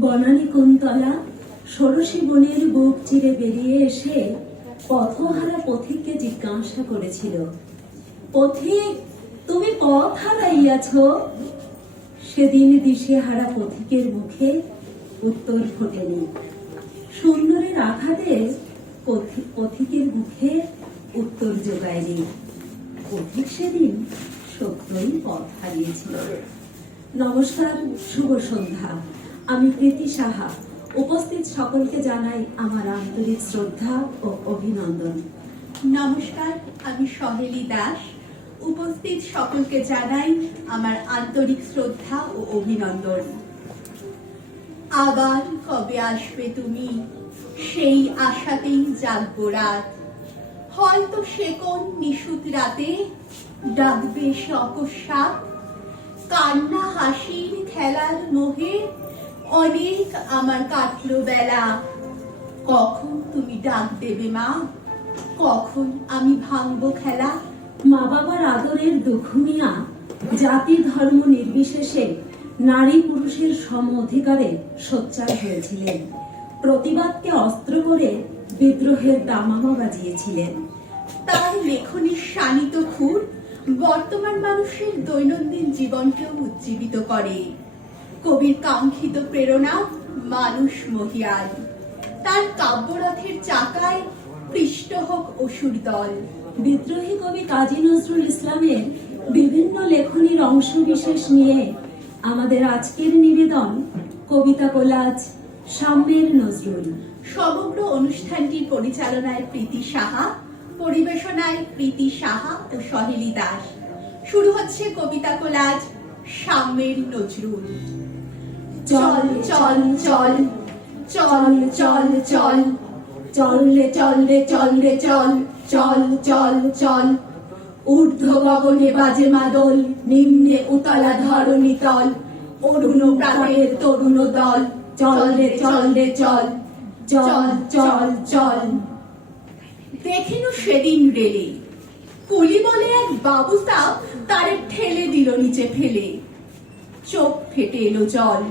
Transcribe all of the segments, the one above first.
বনানী কুন্তলা ষোড়শী বনের বুক চিরে বেরিয়ে এসে পথহারা পথিককে জিজ্ঞাসা করেছিল, পথিক, তুমি পথ হারাইয়াছ? সেদিন দিশেহারা পথিকের মুখে উত্তর ফোটেনি। সুন্দরের আঘাতে পথি- পথিকের মুখে উত্তর যোগায়নি পথিক সেদিন সত্যই পথ হারিয়েছিল। নমস্কার, শুভ সন্ধ্যা। আমি প্রীতি সাহা। উপস্থিত সকলকে জানাই আমার আন্তরিক শ্রদ্ধা ও অভিনন্দন। নমস্কার, আমি সহেলি দাস। উপস্থিত সকলকে জানাই আমার আন্তরিক শ্রদ্ধা ও অভিনন্দন। আবার কবে আসবে তুমি? সেই আশাতেই জাগবো রাত। হয়তো সে কোন নিশুত রাতে ডাকবে সে কান্না হাসির খেলার মোহে অনেক আমার কাটলো বেলা। কখন তুমি ডাক দেবে মা? কখন আমি ভাঙবো খেলা? মা বাবার আদরের দুখুমিয়া জাতি ধর্ম নির্বিশেষে নারী পুরুষের সম অধিকারে সোচ্চার হয়েছিলেন। প্রতিবাদকে অস্ত্র করে বিদ্রোহের দামামা বাজিয়েছিলেন। তার লেখনীর শানিত খুর বর্তমান মানুষের দৈনন্দিন জীবনকেও উজ্জীবিত করে। কবির কাঙ্ক্ষিত প্রেরণা মানুষ মহিয়ান তার কাব্যরথের চাকায় পৃষ্ঠ হোক অসুর দল। বিদ্রোহী কবি কাজী নজরুল ইসলামের বিভিন্ন লেখনীর অংশ বিশেষ নিয়ে আমাদের আজকের নিবেদন কবিতা কোলাজ, সাম্যের নজরুল। সমগ্র অনুষ্ঠানটির পরিচালনায় প্রীতি সাহা, পরিবেশনায় প্রীতি সাহা ও সহেলি দাস। শুরু হচ্ছে কবিতা কোলাজ, সাম্যের নজরুল। চল চল চল চল চল চল চল রে চল রে চল রে, চল চল চল চল। ঊর্ধ্ব গগনে বাজে মাদল, নিম্নে উতলা ধরণী তল, অরুণ প্রাণের তরুণ দল। চল রে চল রে, চল চল চল চল। দেখিনু সেদিন রেলে। কুলি বলে এক বাবুসা তারে ঠেলে দিল নিচে ফেলে। চোখ ফেটে এলো জল।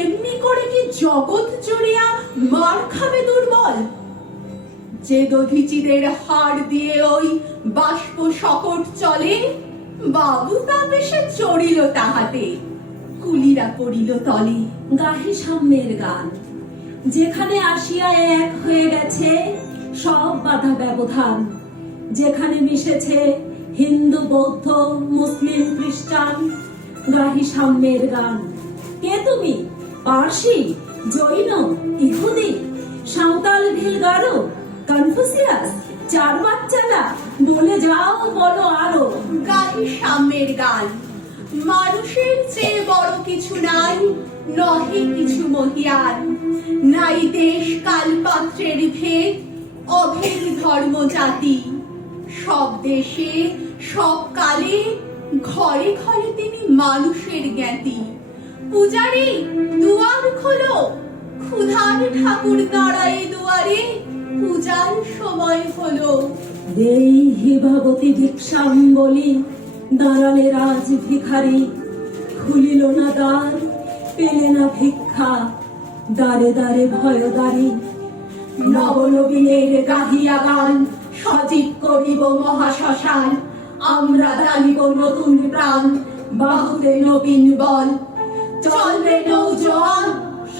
এমনি করে কি জগৎ জুড়িয়া মার খাবে দুর্বল? যে দধিচিদের হাড় দিয়ে ওই বাষ্প শকট চলে, বাবু বেশে চড়িল তাহাতে, কুলিরা পড়িল তলে গাহি সাম্যের গান। যেখানে আসিয়া এক হয়ে গেছে সব বাধা ব্যবধান, যেখানে মিশেছে হিন্দু, বৌদ্ধ, মুসলিম, খ্রিস্টান, গাহি সাম্যের গান। কে তুমি? পার্সি জৈন, ইহুদি, সাঁওতাল ভিল গারো কনফুসিয়াস, চার বাচ্চারা, বলে যাও বলো আরও। গাহি সাম্যের গান। মানুষের চেয়ে বড় কিছু নাই, নহে কিছু মহিয়ান নাই দেশ কাল পাত্রের ভেদ, অভেদ ধর্ম জাতি। সব দেশে, সব কালে, ঘরে ঘরে তিনি মানুষের জ্ঞাতি। পূজারি, দুয়ার খোলো। ক্ষুধার ঠাকুর দাঁড়ায় দুয়ারে, পূজার সময় হলো। দেহি ভবতী ভিক্ষাম বলি দাঁড়ালে রাজ ভিখারি। খুলিল না দ্বার, পেলে না ভিক্ষা। দ্বারে দ্বারে ভয় দাঁড়ি। নবনবীনের গাহিয়া গান সজীব করিব মহাশ্মশান। আমরা দাঁড়িব নতুন প্রাণ, বাহুতে নবীন বল। চলবে নৌজোয়ান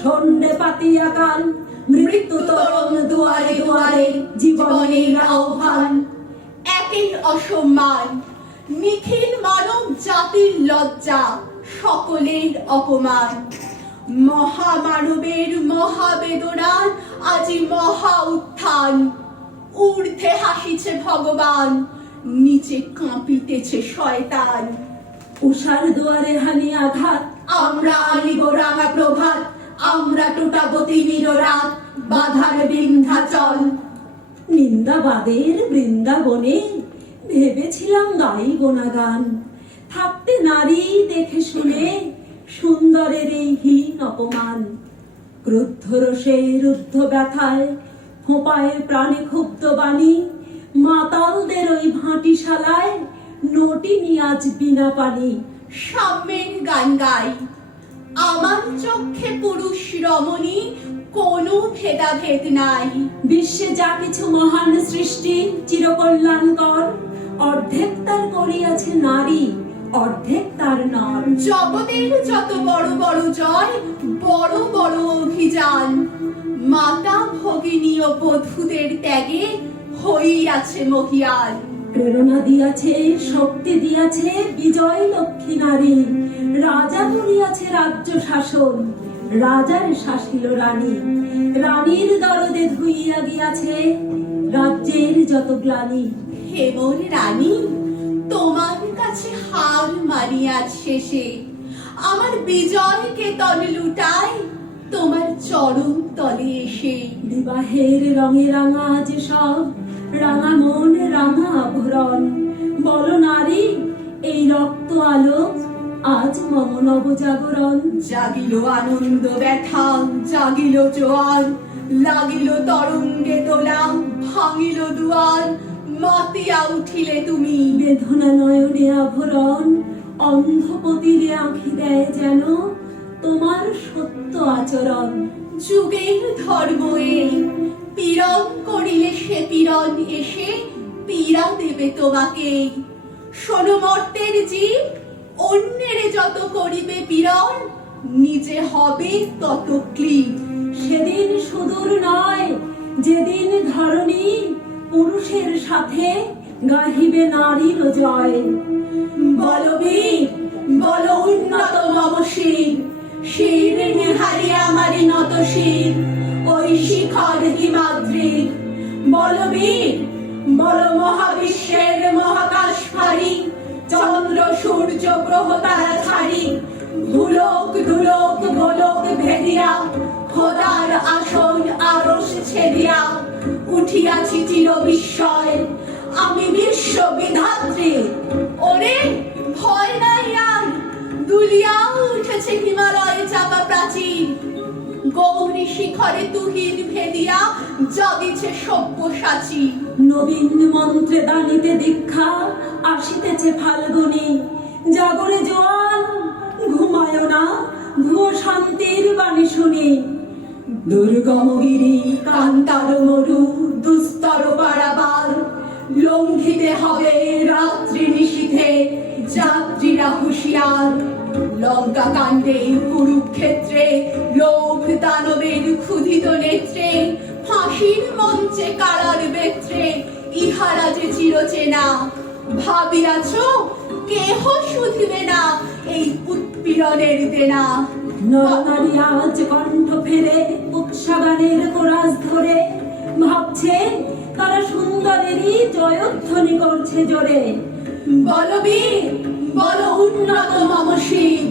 সন্ধ্যে পাতিয়া কান মৃত্যু তরণ দুয়ারে দুয়ারে জীবনের আহ্বান। অসম্মান, নিখিল মানব জাতির লজ্জা, সকলের অপমান। মহামানবের মহাবেদনার আজি মহা উত্থান। ঊর্ধ্বে হাসিছে ভগবান, নিচে কাঁপিতেছে শয়তান। উষার দুয়ারে হানি আঘাত আমরা আনিব রাঙা প্রভাত, আমরা টুটাবো তিমির রাত, বাধার বিন্ধ্যাচল। নিন্দাবাদের বৃন্দাবনে ভেবেছিলাম গাই না গান থাকতে নারী দেখে শুনে সুন্দরের এই হীন অপমান। ক্রুদ্ধ রসে রুদ্ধ ব্যথায় ফোঁপায় প্রাণে ক্ষুব্ধ বাণী, মাতালদের ওই ভাটিশালায় নটি নিয়াজ বিনা পানি। সাম্যের গান গাই। আমার চক্ষে পুরুষ রমণী কোনো ভেদাভেদ নাই। বিশ্বে যা কিছু মহান সৃষ্টি চিরকল্যাণকর। অর্ধেক তার করিয়াছে নারী অর্ধেক তার নর জগতের যত বড় বড় জয় বড় বড় অভিযান। মাতা ভগিনী ও বধূদের ত্যাগে হইয়াছে মহিয়ান প্রেরণা দিয়াছে শক্তি দিয়াছে বিজয় লক্ষ্মী নারী। রাজা করিয়াছে রাজ্য শাসন রাজার শাসিল রানী। রানীর দরদে ধুইয়া গিয়াছে রাজ্যের যত গ্লানি। হেমন রানী তোমার কাছে হার মারিয়াজ শেষে। আমার বিজয়কে তলে লুটাই তোমার চরণ তলে এসে। বিবাহের রঙে রাঙা যে সব রাঙা মন রাঙা আভরণ বল নারী এই রক্ত আলো আজ মম নবজাগরণ। জাগিল আনন্দ ব্যথা জাগিল জোয়ার লাগিল তরঙ্গে দোলা ভাঙিল দুয়ার মাতিয়া উঠিলে তুমি। বেদনা নয়নে আভরণ অন্ধপতিরে আঁখি দেয় যেন তোমার সত্য আচরণ। যুগের ধর্ম এই পীড়ন করিলে সে পীড়ন এসে পীড়া দেবে তোমাকে শোনো মর্তের জীব, অন্যের যত করিবে পীড়ন নিজে হবে তত ক্লিব সেদিন সুদূর নয়, যেদিন ধরণী, পুরুষের সাথে গাহিবে নারীর জয়। বলবীর বল উন্নত মম শির নিহারি আমারি নত শির ওই শিখর হিমাদ্রির বলবীর বল মহাবিশ্বের মহাকাশ ফারি চন্দ্র, সূর্য, গ্রহ তারা ছাড়ি ভুলোক ধুলোক গোলক ভেদিয়া, খোদার আসন আরস ছেদিয়া। উঠিয়াছি চির বিস্ময়, আমি বিশ্ব বিধাত্রী। ওরে, ভয় নাই আর দুলিয়া উঠেছে হিমালয় চাপা প্রাচীর গৌরী শিখরে তুহিন ভেদিয়া, জাগিছে সব্যসাচী নবীন মন্ত্রে দানিতে দীক্ষা, আসিতেছে ফাল্গুনি। জাগরে জোয়ান, ঘুমায় না, ঘুমো শান্তির বাণী শুনি। দুর্গমগিরি কান্তার মরু, দুস্তর পারাবার। লঙ্ঘিতে হবে রাত্রি নিশীথে যাত্রীরা হুঁশিয়ার। লঙ্কা কাণ্ডে কুরুক্ষেত্রে লোভ দানবের ক্ষুধিত নেত্রে ফাঁসির মঞ্চে কারার বেত্রে ইহারা যে চিরচেনা ভাবিয়াছ কেহ শুধিবে না এই উৎপীড়নের দেনা। নরনারী আজ কণ্ঠ ফেরে উৎসাগানের কোরাজ ধরে ভাবছে তারা সুন্দরেরই জয়ধ্বনি করছে জোরে। বলবীর বল উন্নত মম শির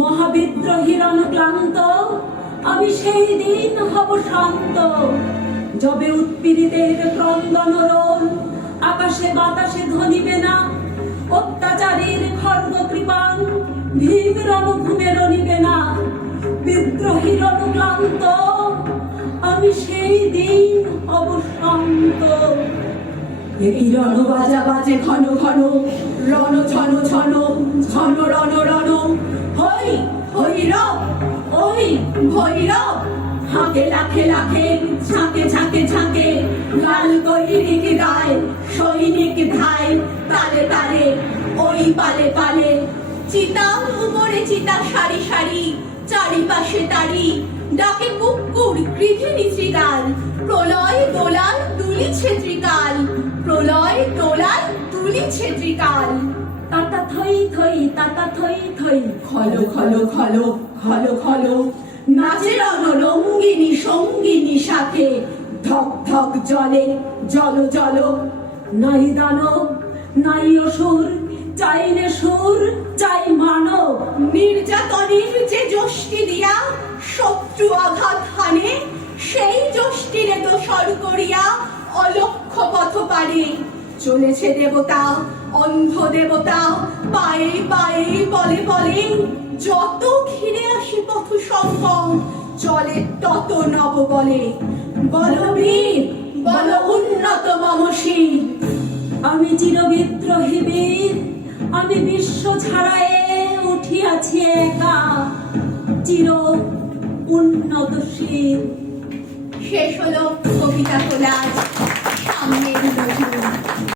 মহাবিদ্রোহীর অনুক্লান্ত আমি সেই দিন হব শান্ত। যবে উৎপীড়িতের ক্রন্দন রোল, আকাশে বাতাসে ধ্বনিবে না, অত্যাচারীর খর্গ কৃপান, ভীম রণভূমে রনিবে না বিদ্রোহীর অনুক্লান্ত আমি সেই দিন হব এই রণ বাজা বাজে ঘন ঘন, রণ ছন ছন ছন রণ রণ। হই হইরব ওই ভৈরব, হাঁকে লাখে লাখে, ঝাঁকে ঝাঁকে ঝাঁকে, লাল গৈরিক গায়, সৈনিক ধায়, তালে তালে, ওই পালে পালে। চিতার উপরে চিতা সারি সারি, চারিপাশে তারি ডাকে কুকুর গৃহিণী শ্রীগাল প্রলয় দোলার তুলি ছেত্রিকাল প্রলয় দোলার দুলিছে ত্রিকাল তাতা থই থই তাতা থই থই খলো খলো খলো খলো খলো। নাচে রঙ্গিনী সঙ্গিনী সাথে। ধক ধক জলে জল জল। নাই দানব নাই অসুর চাই নে সুর চাই মানব নির্যাতনের যে যষ্টি দিয়া শত্রু আঘাত হানে সেই যষ্টিরে দোসর করিয়া অলক্ষ পথ পারে চলেছে দেবতা, অন্ধ দেবতা, পায়ে পায়ে বলে বলে যত ঘিরে আসে পথ সঙ্গম চলে তত নব বলে। বলবীর বল উন্নত মমশীর আমি চিরবিদ্রোহী বীর, আমি বিশ্ব ছাড়ায়ে উঠিয়াছি একা। চির উন্নত শীত শেষ হলো কবিতা কোলাজ সামনের নজরুল